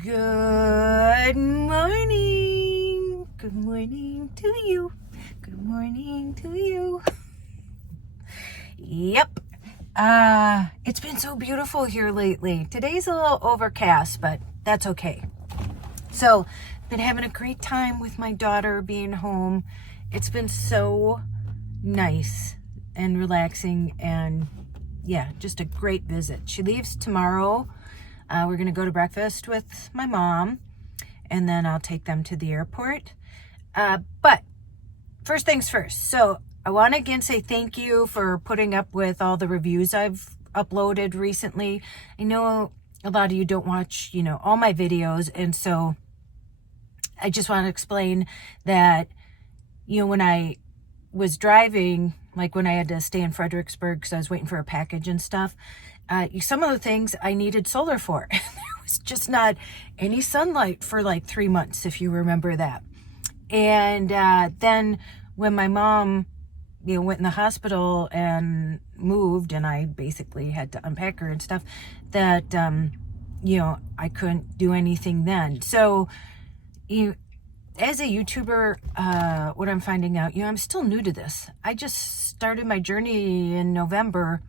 Good morning. Good morning to you. Good morning to you. Yep. It's been so beautiful here lately. Today's a little overcast, but that's okay. So, been having a great time with my daughter being home. It's been so nice and relaxing, and yeah, just a great visit. She leaves tomorrow. We're going to go to breakfast with my mom, and then I'll take them to the airport. But first things first. So I want to again say thank you for putting up with all the reviews I've uploaded recently. I know a lot of you don't watch, all my videos, and so I just want to explain that, when I was driving, like when I had to stay in Fredericksburg because I was waiting for a package and stuff, some of the things I needed solar for. There was just not any sunlight for like 3 months, if you remember that. And then when my mom, went in the hospital and moved, and I basically had to unpack her and stuff, that, I couldn't do anything then. So, as a YouTuber, what I'm finding out, I'm still new to this. I just started my journey in November,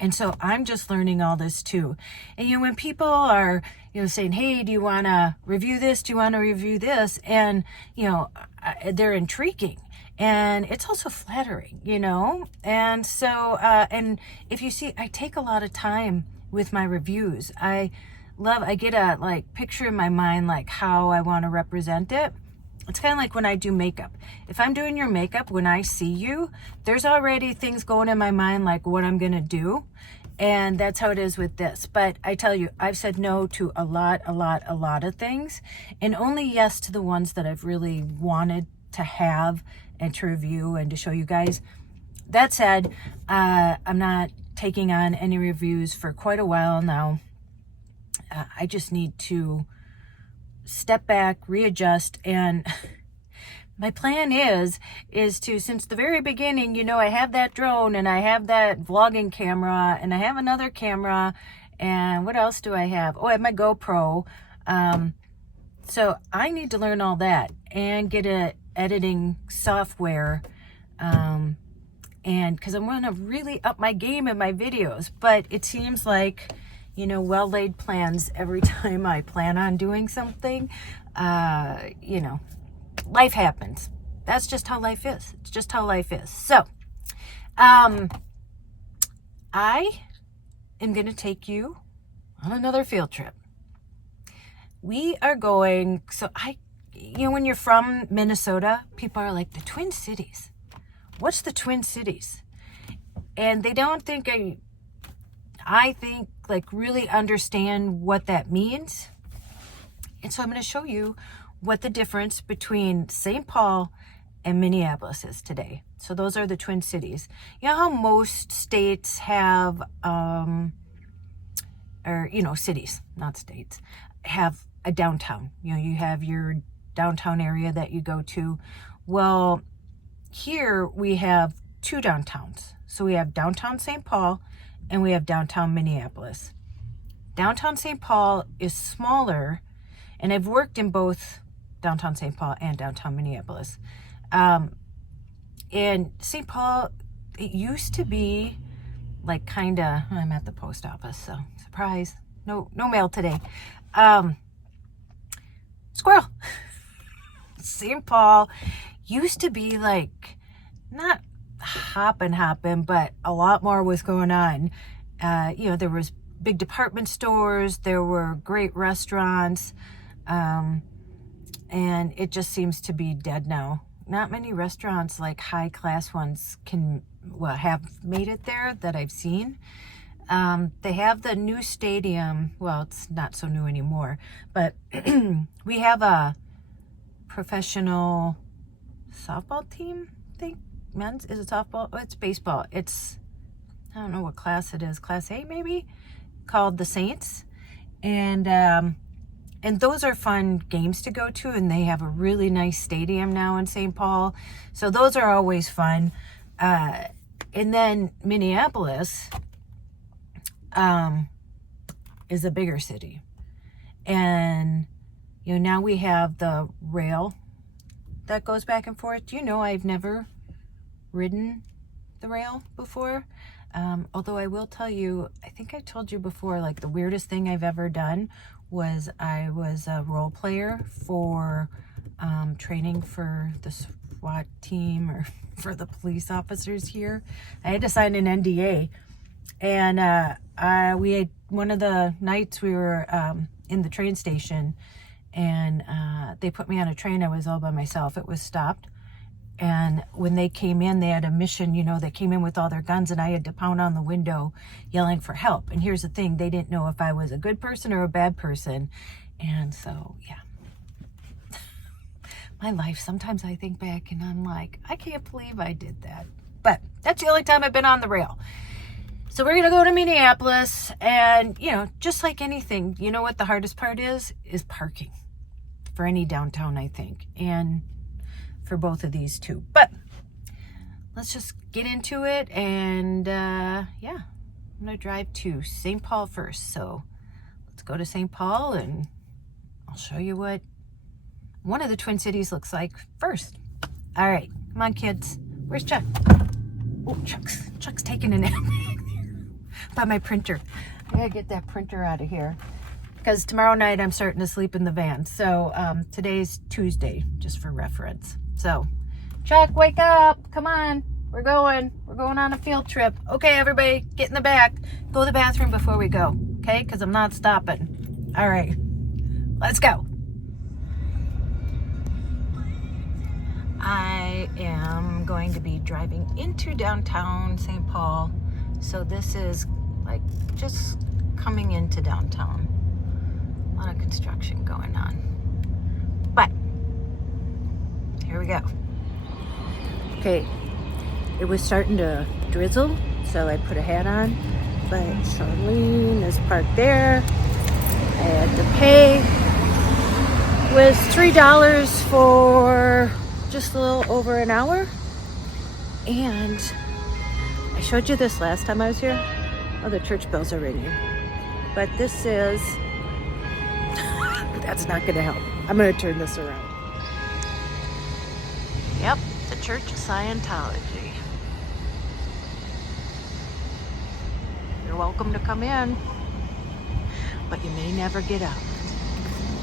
and so I'm just learning all this too. And when people are, saying, hey, do you want to review this? Do you want to review this? And, they're intriguing. And it's also flattering, And so, and if you see, I take a lot of time with my reviews. I get a picture in my mind, like how I want to represent it. It's kind of like when I do makeup. If I'm doing your makeup, when I see you, there's already things going in my mind, like what I'm going to do. And that's how it is with this. But I tell you, I've said no to a lot of things, and only yes to the ones that I've really wanted to have and to review and to show you guys. That said, I'm not taking on any reviews for quite a while now. I just need to step back, readjust, and my plan is to, since the very beginning, I have that drone, and I have that vlogging camera, and I have another camera, and what else do I have? Oh, I have my GoPro. So I need to learn all that and get a editing software, and because I want to really up my game in my videos. But it seems like, well-laid plans every time I plan on doing something. Life happens. That's just how life is. It's just how life is. So, I am going to take you on another field trip. We are going, when you're from Minnesota, people are like, the Twin Cities. What's the Twin Cities? And they don't think I think, really understand what that means. And so I'm going to show you what the difference between St. Paul and Minneapolis is today. So those are the Twin Cities. You know how most states have, cities, not states, have a downtown. You have your downtown area that you go to. Well, here we have two downtowns. So we have downtown St. Paul and we have downtown Minneapolis. Downtown St. Paul is smaller, and I've worked in both downtown St. Paul and downtown Minneapolis. And St. Paul, it used to be I'm at the post office, so surprise, no mail today. Squirrel. St. Paul used to be not hopping, but a lot more was going on. There was big department stores, there were great restaurants, and it just seems to be dead now. Not many restaurants, high class ones, have made it there that I've seen. They have the new stadium. Well, it's not so new anymore, but we have a professional softball team, I think. Men's, is it softball? Oh, it's baseball. I don't know what class it is. Class A, maybe? Called the Saints. And those are fun games to go to, and they have a really nice stadium now in St. Paul. So those are always fun. And then Minneapolis is a bigger city. And, you know, now we have the rail that goes back and forth. Do you know I've never ridden the rail before? Although I will tell you, I think I told you before, like the weirdest thing I've ever done was I was a role player for training for the SWAT team or for the police officers here. I had to sign an NDA, and we had one of the nights we were in the train station, and they put me on a train. I was all by myself. It was stopped. And when they came in, they had a mission, you know, they came in with all their guns, and I had to pound on the window yelling for help. And here's the thing, they didn't know if I was a good person or a bad person. And so, yeah. My life, sometimes I think back and I'm like, I can't believe I did that. But that's the only time I've been on the rail. So we're going to go to Minneapolis, and, you know, just like anything, you know what the hardest part is parking for any downtown, I think. And for both of these too. But let's just get into it, and yeah, I'm gonna drive to St. Paul first. So let's go to St. Paul and I'll show you what one of the Twin Cities looks like first. All right, come on kids. Where's Chuck? Oh, Chuck's taking a nap by my printer. I gotta get that printer out of here, because tomorrow night I'm starting to sleep in the van. So today's Tuesday, just for reference. So, Chuck, wake up. Come on. We're going on a field trip. Okay, everybody, get in the back. Go to the bathroom before we go, okay? Because I'm not stopping. All right, let's go. I am going to be driving into downtown St. Paul. So this is like just coming into downtown. A lot of construction going on. But here we go. Okay, it was starting to drizzle, so I put a hat on, but Charlene is parked there. I had to pay. It was $3 for just a little over an hour. And I showed you this last time I was here. Oh, the church bells are ringing. But this is, that's not gonna help. I'm gonna turn this around. Yep, the Church of Scientology. You're welcome to come in, but you may never get out.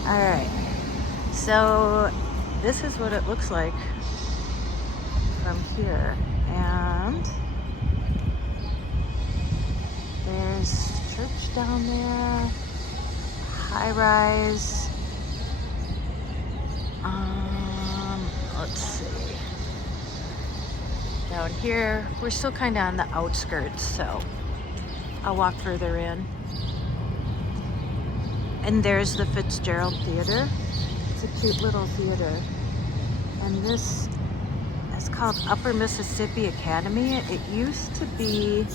All right, so this is what it looks like from here. And there's church down there, high rise. Let's see. Down here, we're still kind of on the outskirts, so I'll walk further in. And there's the Fitzgerald Theater. It's a cute little theater. And this is called Upper Mississippi Academy. It used to be,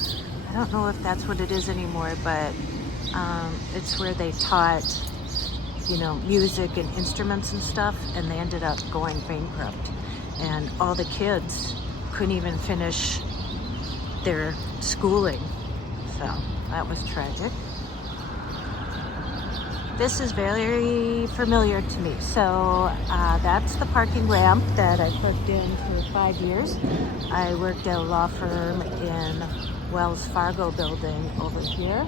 I don't know if that's what it is anymore, but it's where they taught, you know, music and instruments and stuff, and they ended up going bankrupt. And all the kids couldn't even finish their schooling. So that was tragic. This is very familiar to me. So that's the parking ramp that I worked in for 5 years. I worked at a law firm in Wells Fargo building over here.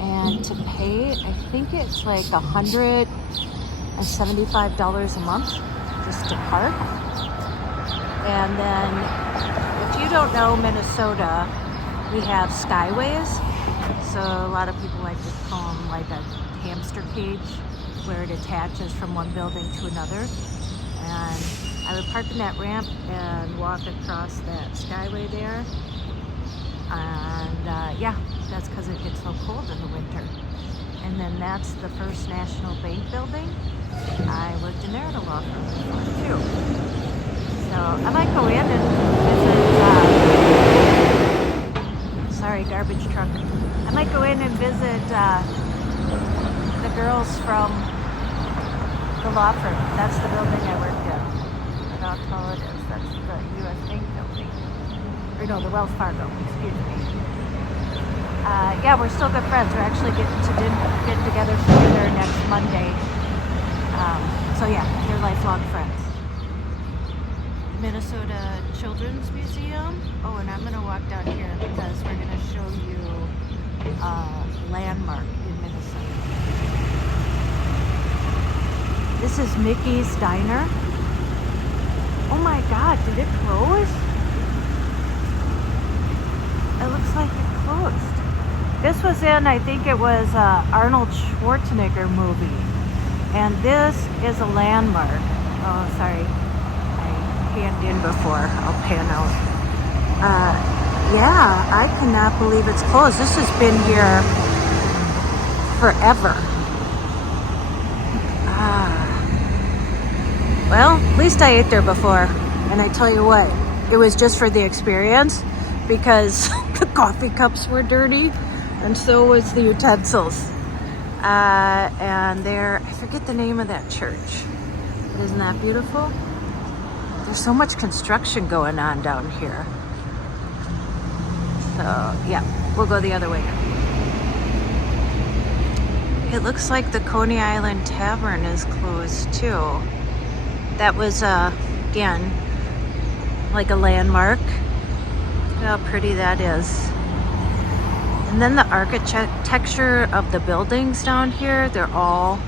And to pay, I think it's like $175 a month just to park. And then if you don't know Minnesota, we have skyways. So a lot of people like to call them like a hamster cage, where it attaches from one building to another. And I would park in that ramp and walk across that skyway there. And yeah, that's because it gets so cold in the winter. And then that's the First National Bank building. I worked in there at a law firm before too. So I might go in and visit, sorry, garbage truck. I might go in and visit the girls from the law firm. That's the building I worked in. I don't know how it is. That's the U.S. Bank building. Or no, the Wells Fargo, excuse me. Yeah, we're still good friends. We're actually getting together for dinner next Monday. So yeah, they're lifelong friends. Minnesota Children's Museum. Oh, and I'm going to walk down here because we're going to show you a landmark in Minnesota. This is Mickey's Diner. Oh my God, did it close? It looks like it closed. This was in, I think it was Arnold Schwarzenegger movie. And this is a landmark. Oh, sorry. Panned in before. I'll pan out. Yeah, I cannot believe it's closed. This has been here forever. Well, at least I ate there before. And I tell you what, it was just for the experience because the coffee cups were dirty and so was the utensils. And there, I forget the name of that church. But isn't that beautiful? There's so much construction going on down here. So yeah, we'll go the other way. It looks like the Coney Island Tavern is closed too. That was, again, like a landmark. Look how pretty that is. And then the architecture of the buildings down here, they're all,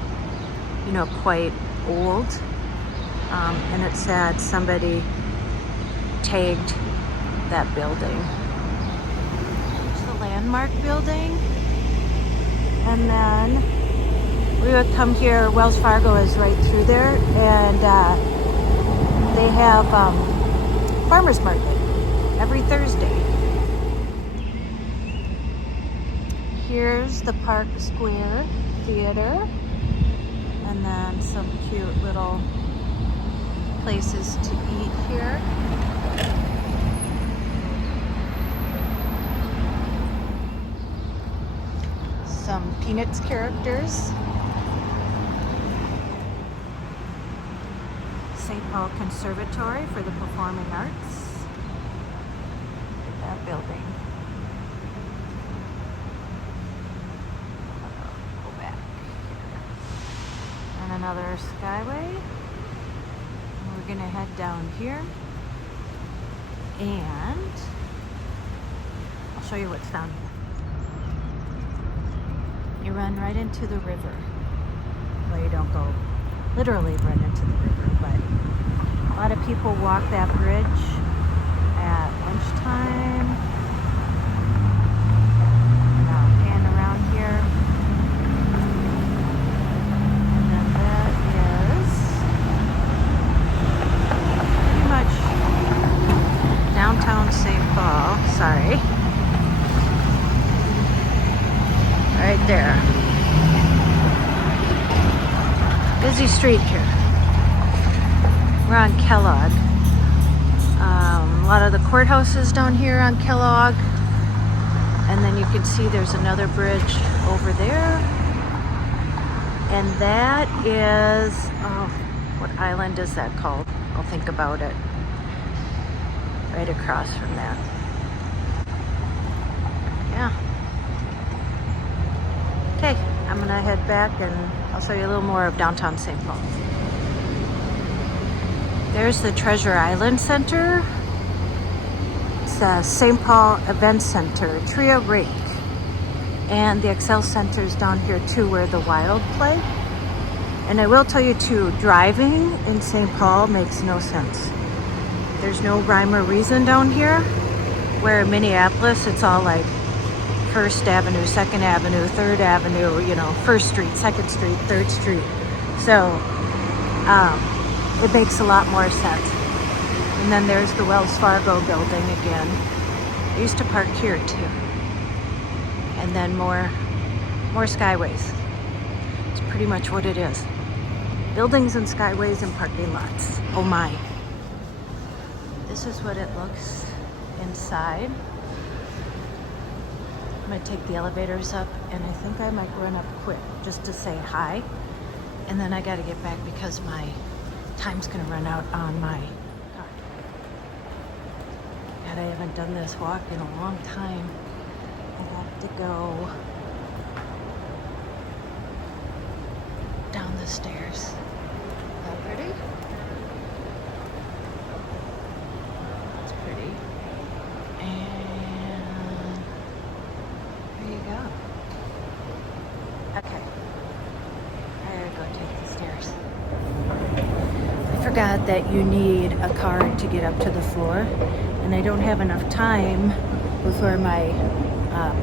you know, quite old. And it said somebody tagged that building. There's the landmark building. And then we would come here, Wells Fargo is right through there, and they have farmers market every Thursday. Here's the Park Square Theater, and then some cute little places to eat here. Some Peanuts characters. St. Paul Conservatory for the Performing Arts. Look at that building. Go back here. And another skyway. We're gonna head down here and I'll show you what's down here. You run right into the river. Well, you don't go literally run into the river, but a lot of people walk that bridge at lunchtime. And I'll pan around here. And then that is pretty much downtown St. Paul. Sorry. Right there. Busy street here. We're on Kellogg. A lot of the courthouses down here on Kellogg. And then you can see there's another bridge over there. And that is, oh, what island is that called? I'll think about it. Right across from that. Yeah. Okay, I'm gonna head back and I'll show you a little more of downtown St. Paul. There's the Treasure Island Center. It's the St. Paul Event Center, Tria Rake. And the Excel Center's down here too, where the Wild play. And I will tell you too, driving in St. Paul makes no sense. There's no rhyme or reason down here, where in Minneapolis it's all like 1st Avenue, 2nd Avenue, 3rd Avenue, you know, 1st Street, 2nd Street, 3rd Street. So it makes a lot more sense. And then there's the Wells Fargo building again. I used to park here too. And then more skyways. It's pretty much what it is. Buildings and skyways and parking lots. Oh my. This is what it looks inside. I'm gonna take the elevators up, and I think I might run up quick just to say hi. And then I gotta get back because my time's gonna run out on my car. God, I haven't done this walk in a long time. I have to go the stairs. How pretty? That's pretty. And there you go. Okay. I gotta go take the stairs. I forgot that you need a card to get up to the floor, and I don't have enough time before my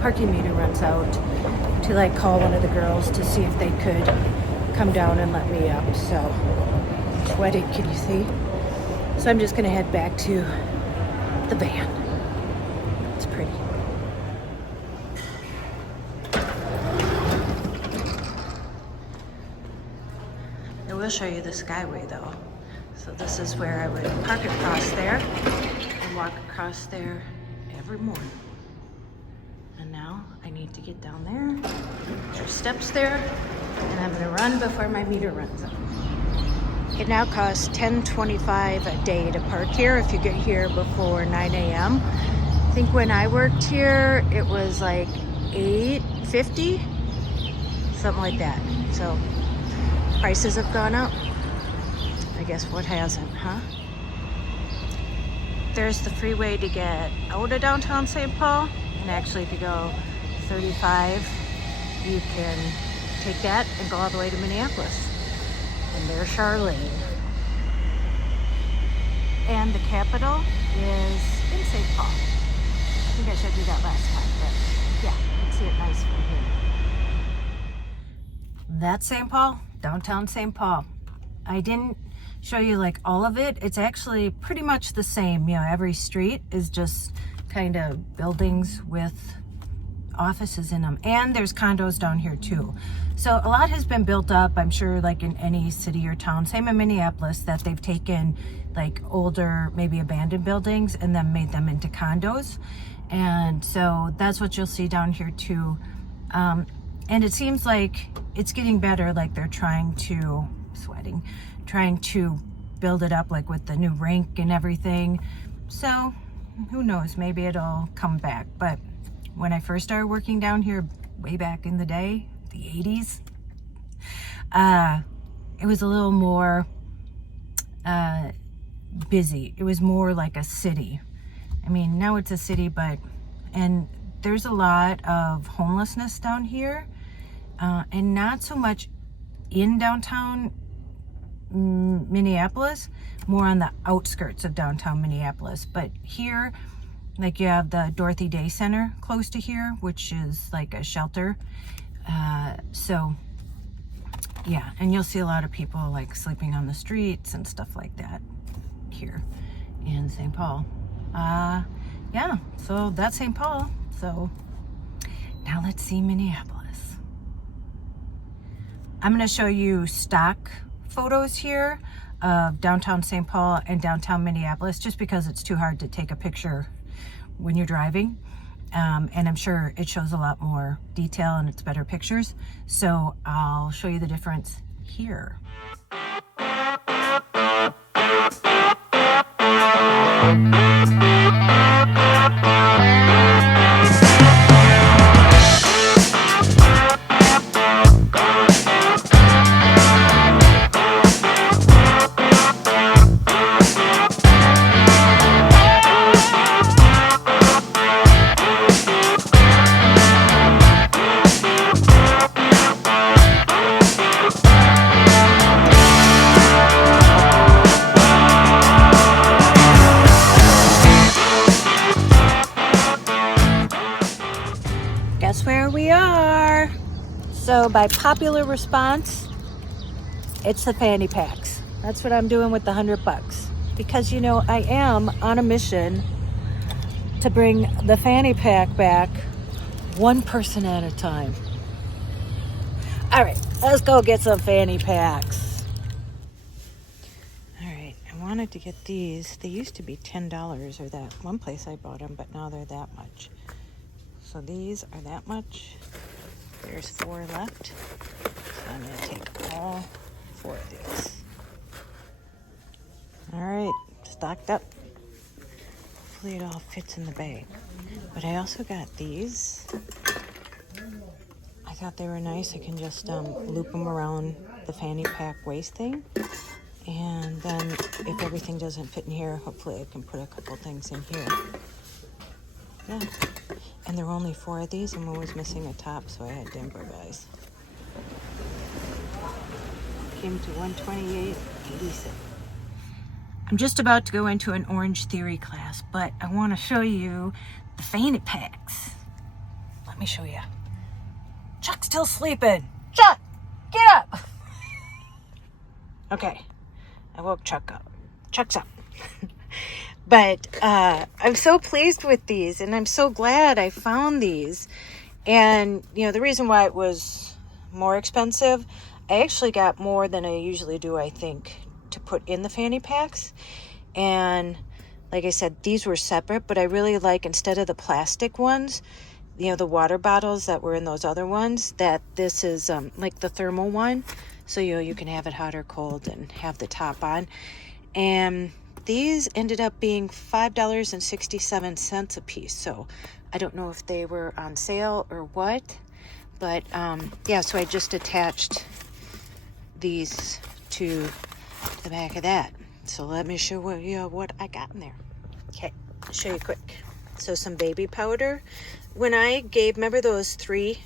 parking meter runs out to like call one of the girls to see if they could come down and let me up. So I'm sweating, can you see? So I'm just gonna head back to the van. It's pretty. I will show you the Skyway though. So this is where I would park across there and walk across there every morning. And now I need to get down there. There's steps there, and I'm gonna run before my meter runs out. It now costs $10.25 a day to park here if you get here before 9 a.m. I think when I worked here, it was like $8.50, something like that. So prices have gone up. I guess what hasn't, huh? There's the freeway to get out of downtown St. Paul. And actually, if you go 35, you can take that and go all the way to Minneapolis. And there's Charlene. And the Capitol is in St. Paul. I think I showed you that last time, but yeah, you can see it nice from here. That's St. Paul, downtown St. Paul. I didn't show you like all of it. It's actually pretty much the same. You know, every street is just kind of buildings with offices in them, and there's condos down here too. So a lot has been built up, I'm sure, like in any city or town, same in Minneapolis, that they've taken like older, maybe abandoned buildings and then made them into condos. And so that's what you'll see down here too. And it seems like it's getting better, like they're trying to build it up, like with the new rink and everything. So who knows, maybe it'll come back. But when I first started working down here way back in the day, the 80s, it was a little more busy. It was more like a city. I mean, now it's a city, and there's a lot of homelessness down here, and not so much in downtown Minneapolis, more on the outskirts of downtown Minneapolis. But here, like, you have the Dorothy Day Center close to here, which is like a shelter. So yeah, and you'll see a lot of people like sleeping on the streets and stuff like that here in St. Paul. Yeah, so that's St. Paul. So now let's see Minneapolis. I'm gonna show you stock photos here of downtown St. Paul and downtown Minneapolis, just because it's too hard to take a picture when you're driving. And I'm sure it shows a lot more detail and it's better pictures. So I'll show you the difference here. Guess where we are? So by popular response, it's the fanny packs. That's what I'm doing with the $100, because, you know, I am on a mission to bring the fanny pack back one person at a time. All right, let's go get some fanny packs. All right, I wanted to get these. They used to be $10, or that one place I bought them, but now they're that much. So these are that much. There's 4 left. So I'm gonna take all 4 of these. All right, stocked up. Hopefully it all fits in the bag. But I also got these. I thought they were nice. I can just loop them around the fanny pack waist thing. And then if everything doesn't fit in here, hopefully I can put a couple things in here. Yeah. And there were only 4 of these, and one was missing a top, so I had to improvise. Came to $128.86. I'm just about to go into an Orange Theory class, but I want to show you the fanny packs. Let me show you. Chuck's still sleeping. Chuck, get up. Okay, I woke Chuck up. Chuck's up. But I'm so pleased with these, and I'm so glad I found these. And, you know, the reason why it was more expensive, I actually got more than I usually do, I think, to put in the fanny packs. And like I said, these were separate, but I really like, instead of the plastic ones, you know, the water bottles that were in those other ones, that this is like the thermal one. So, you know, you can have it hot or cold and have the top on. And these ended up being $5.67 a piece. So I don't know if they were on sale or what, but yeah, so I just attached these to the back of that. So let me show you what I got in there. Okay, I'll show you quick. So some baby powder. When I gave, remember those 3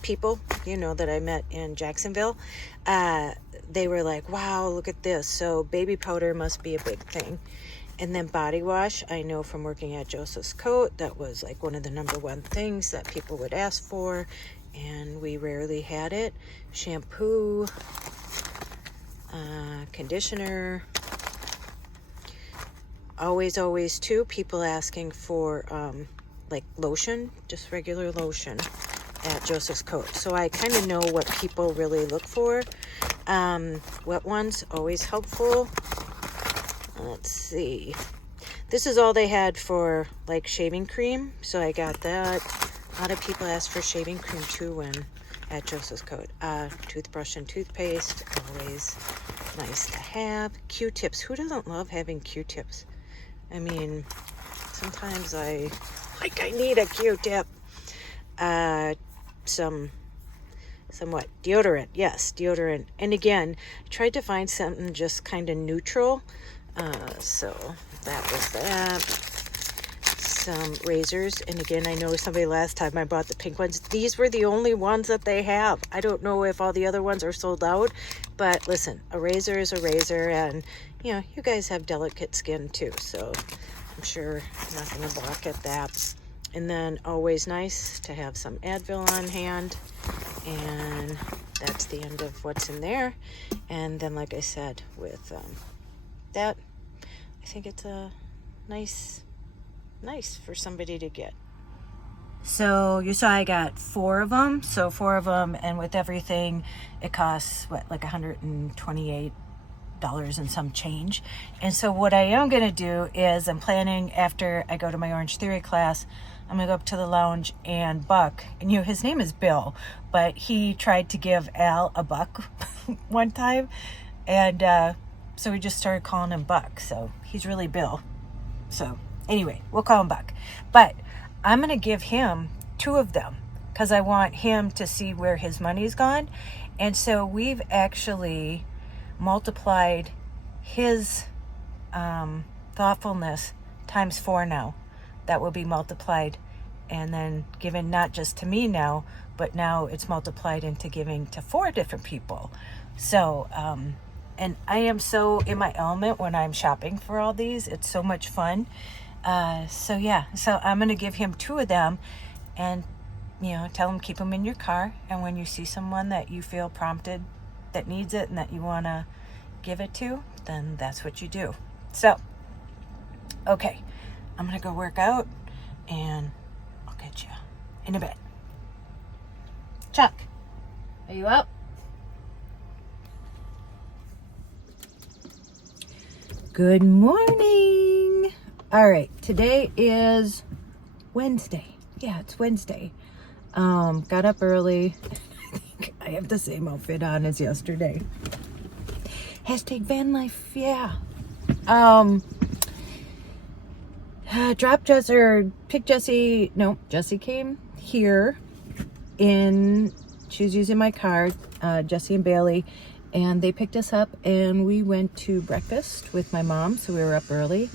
people, you know, that I met in Jacksonville, they were like, wow, look at this. So baby powder must be a big thing. And then body wash, I know from working at Joseph's Coat, that was like one of the #1 things that people would ask for, and we rarely had it. Shampoo, conditioner. Always too, people asking for like lotion, just regular lotion at Joseph's Coat. So I kind of know what people really look for. Wet ones, always helpful. Let's see. This is all they had for like shaving cream, so I got that. A lot of people ask for shaving cream too when at Joseph's Coat. Toothbrush and toothpaste, always nice to have. Q-tips. Who doesn't love having Q-tips? I mean, sometimes I need a Q-tip. Some what? Deodorant. Yes, deodorant. And again, I tried to find something just kind of neutral. So that was that. Some razors. And again, I know somebody last time I bought the pink ones. These were the only ones that they have. I don't know if all the other ones are sold out. But listen, a razor is a razor. And, you know, you guys have delicate skin too. So I'm sure I'm not going to balk at that. And then always nice to have some Advil on hand. And that's the end of what's in there. And then, like I said, with that, I think it's a nice for somebody to get. So you saw I got 4 of them. So 4 of them, and with everything, it costs, what, like $128 and some change. And so what I am going to do is I'm planning, after I go to my Orange Theory class, I'm going to go up to the lounge, and Buck, and you know, his name is Bill, but he tried to give Al a buck one time, and so we just started calling him Buck. So he's really Bill. So anyway, we'll call him Buck. But I'm going to give him 2 of them because I want him to see where his money's gone. And so we've actually multiplied his thoughtfulness times 4 now. That will be multiplied and then given not just to me now, but now it's multiplied into giving to 4 different people. So, and I am so in my element when I'm shopping for all these. It's so much fun. So yeah, so I'm going to give him 2 of them, and, you know, tell him keep them in your car. And when you see someone that you feel prompted that needs it and that you want to give it to, then that's what you do. So, okay, I'm going to go work out, and I'll get you in a bit. Chuck, are you up? Good morning. All right, today is Wednesday. Yeah, it's Wednesday. Got up early. I think I have the same outfit on as yesterday. Hashtag van life, yeah. Drop Jesse, Jesse came here in she was using my car, Jesse and Bailey, and they picked us up and we went to breakfast with my mom, so we were up early.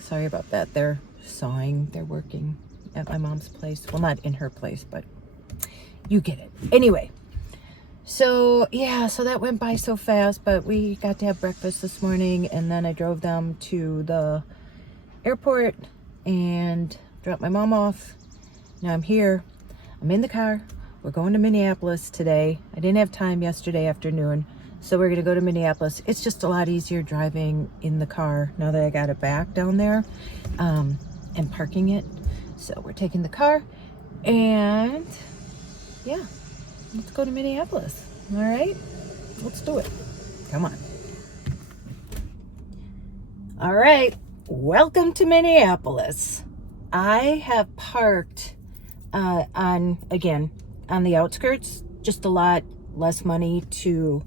Sorry about that. They're sawing, they're working at my mom's place. Well, not in her place, but you get it. Anyway, so yeah, so that went by so fast, but we got to have breakfast this morning, and then I drove them to the airport and dropped my mom off. Now I'm here. I'm in the car. We're going to Minneapolis today. I didn't have time yesterday afternoon, so we're going to go to Minneapolis. It's just a lot easier driving in the car now that I got it back down there and parking it. So we're taking the car, and yeah, let's go to Minneapolis. All right, let's do it. Come on. All right, welcome to Minneapolis. I have parked on the outskirts, just a lot less money to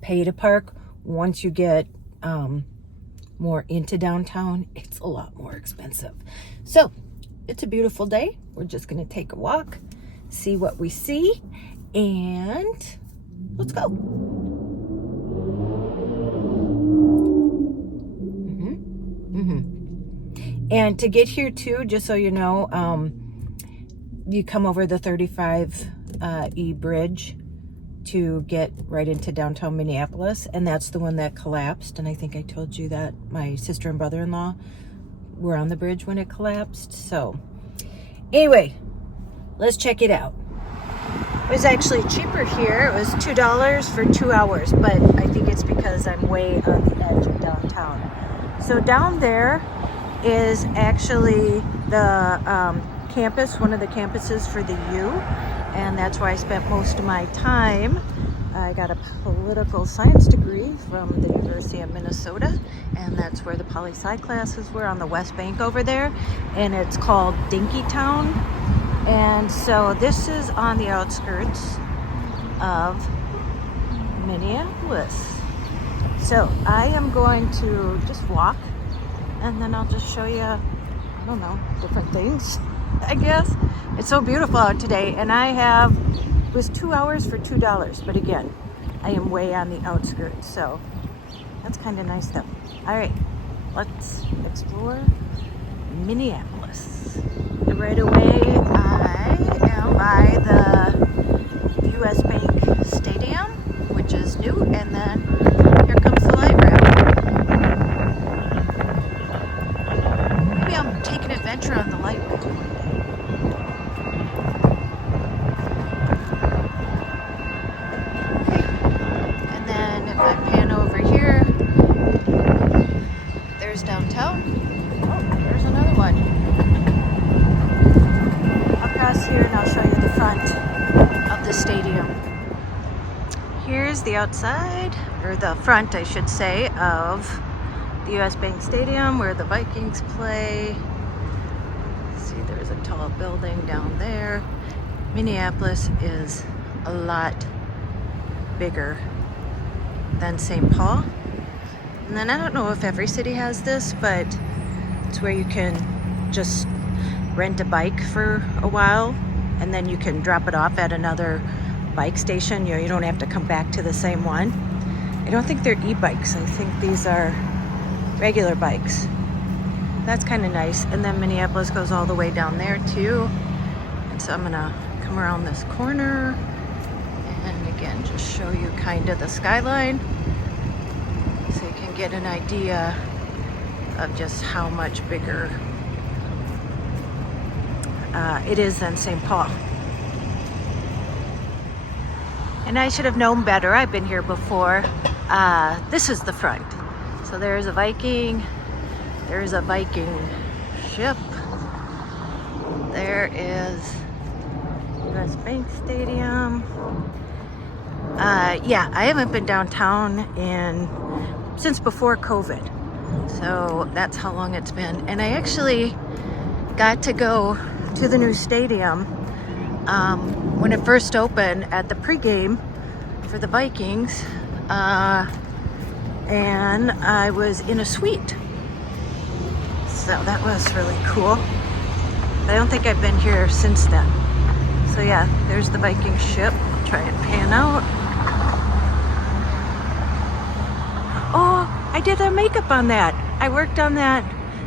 pay to park. Once you get more into downtown, it's a lot more expensive. So it's a beautiful day. We're just gonna take a walk, see what we see, and let's go. And to get here too, just so you know, you come over the 35E bridge to get right into downtown Minneapolis, and that's the one that collapsed. And I think I told you that my sister and brother-in-law were on the bridge when it collapsed. So anyway, let's check it out. It was actually cheaper here. It was $2 for 2 hours, but I think it's because I'm way on the edge of downtown. So down there is actually the campus, one of the campuses for the U, and that's where I spent most of my time. I got a political science degree from the University of Minnesota, and that's where the poli-sci classes were, on the West Bank over there, and it's called Dinkytown. And so this is on the outskirts of Minneapolis. So I am going to just walk, and then I'll just show you, I don't know, different things, I guess. It's so beautiful out today, and it was 2 hours for $2, but again, I am way on the outskirts, so that's kind of nice though. All right, let's explore Minneapolis. Right away, I am by the US Bank Stadium, which is new, and then here comes the light rail. Maybe I'll take an adventure on the light rail. And then if I pan over here, there's downtown. Oh, there's another one. Here, and I'll show you the front of the stadium. Here's the outside, or the front, I should say, of the US Bank Stadium where the Vikings play. See, there's a tall building down there. Minneapolis is a lot bigger than St. Paul. And then I don't know if every city has this, but it's where you can just rent a bike for a while, and then you can drop it off at another bike station. You don't have to come back to the same one. I don't think they're e-bikes. I think these are regular bikes. That's kind of nice. And then Minneapolis goes all the way down there too. And so I'm gonna come around this corner and again just show you kind of the skyline so you can get an idea of just how much bigger it is than St. Paul. And I should have known better. I've been here before. This is the front. So there's a Viking. There's a Viking ship. There is US Bank Stadium. Yeah, I haven't been downtown since before COVID. So that's how long it's been. And I actually got to go to the new stadium when it first opened at the pregame for the Vikings, and I was in a suite, so that was really cool. But I don't think I've been here since then. So yeah, there's the Viking ship, which try and pan out. Oh, I did her makeup on that. I worked on that,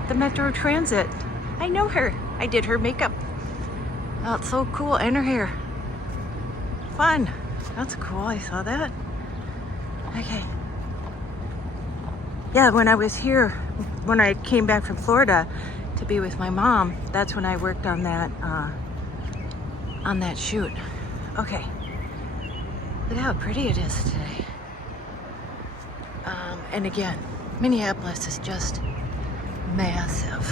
the Metro Transit. I know her. I did her makeup. Oh, it's so cool. And her hair. Fun. That's cool. I saw that. Okay. Yeah, when I was here, when I came back from Florida to be with my mom, that's when I worked on that shoot. Okay. Look how pretty it is today. And again, Minneapolis is just massive.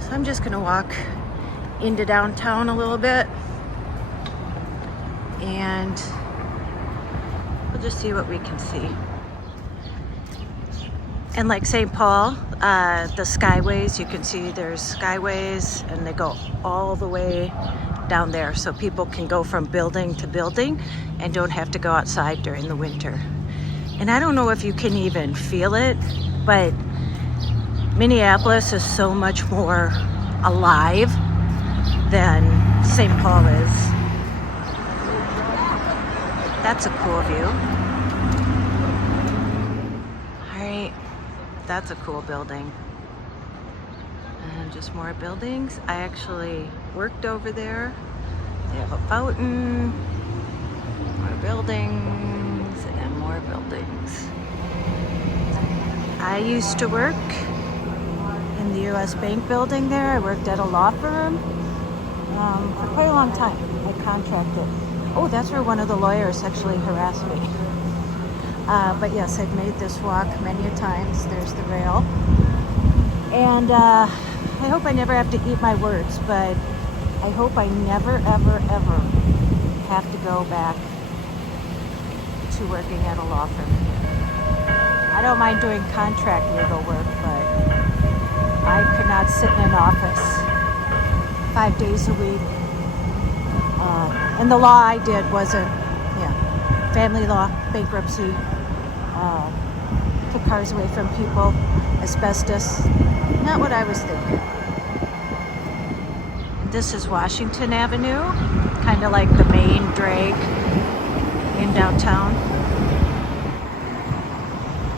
So I'm just gonna walk into downtown a little bit and we'll just see what we can see. And like St. Paul, the skyways, you can see there's skyways and they go all the way down there so people can go from building to building and don't have to go outside during the winter. And I don't know if you can even feel it, but Minneapolis is so much more alive than St. Paul is. That's a cool view. All right, that's a cool building. And just more buildings. I actually worked over there. They have a fountain, more buildings, and more buildings. I used to work in the US Bank building there. I worked at a law firm for quite a long time. I contracted. Oh, that's where one of the lawyers sexually harassed me. But yes, I've made this walk many a times. There's the rail. And I hope I never have to eat my words, but I hope I never, ever, ever have to go back to working at a law firm here. I don't mind doing contract legal work, but I could not sit in an office 5 days a week. And the law I did wasn't, family law, bankruptcy, took cars away from people, asbestos, not what I was thinking. This is Washington Avenue, kind of like the main drag in downtown.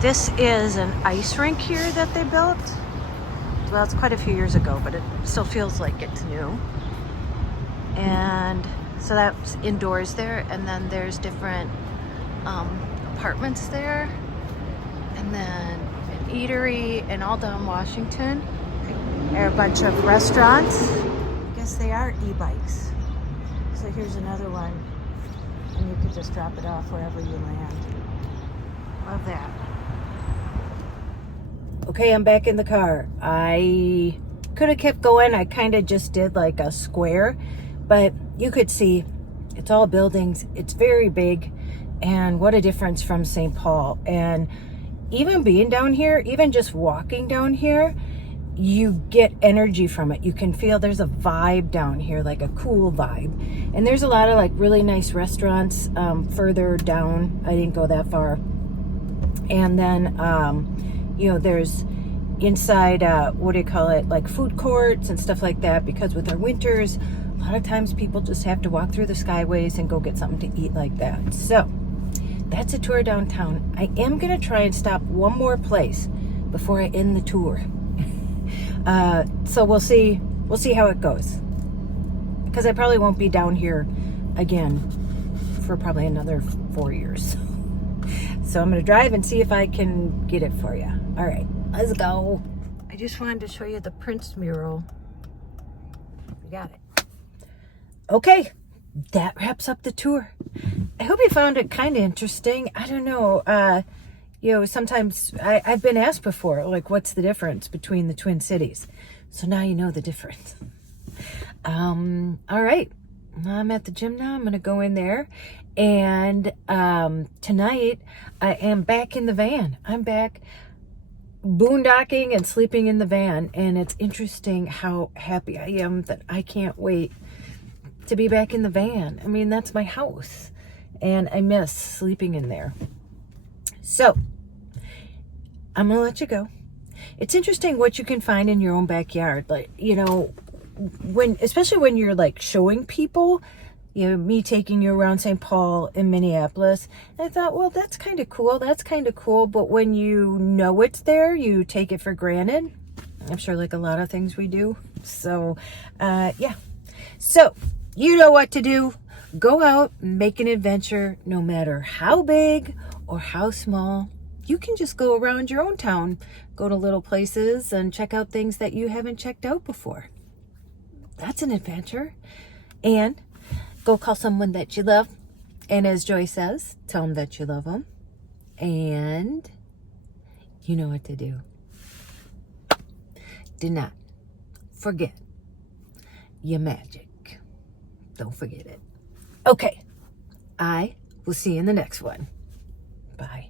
This is an ice rink here that they built. Well, it's quite a few years ago, but it still feels like it's new. And so that's indoors there, and then there's different apartments there, and then an eatery, and all down Washington. There are a bunch of restaurants. I guess they are e-bikes. So here's another one, and you could just drop it off wherever you land. Love that. Okay, I'm back in the car. I could have kept going. I kind of just did like a square, but you could see it's all buildings. It's very big, and what a difference from St. Paul. And even being down here, even just walking down here, you get energy from it. You can feel there's a vibe down here, like a cool vibe. And there's a lot of like really nice restaurants further down. I didn't go that far. And then there's inside like food courts and stuff like that, because with our winters, a lot of times people just have to walk through the skyways and go get something to eat like that. So that's a tour downtown. I am gonna try and stop one more place before I end the tour. So we'll see how it goes, because I probably won't be down here again for probably another 4 years. So I'm gonna drive and see if I can get it for you. All right, let's go. I just wanted to show you the Prince mural. We got it. Okay, that wraps up the tour. I hope you found it kind of interesting. I don't know, sometimes I've been asked before, like, what's the difference between the Twin Cities? So now you know the difference. All right, I'm at the gym now. I'm gonna go in there. And tonight I am back in the van. I'm back boondocking and sleeping in the van. And it's interesting how happy I am that I can't wait to be back in the van. I mean, that's my house, and I miss sleeping in there. So I'm gonna let you go. It's interesting what you can find in your own backyard. Like, especially when you're like showing people, me taking you around St. Paul in Minneapolis. And I thought, well, that's kind of cool. That's kind of cool. But when you know it's there, you take it for granted. I'm sure like a lot of things we do. So, yeah. So, you know what to do. Go out and make an adventure, no matter how big or how small. You can just go around your own town, go to little places and check out things that you haven't checked out before. That's an adventure. And go call someone that you love. And as Joy says, tell them that you love them. And you know what to do. Do not forget your magic. Don't forget it. Okay. I will see you in the next one. Bye.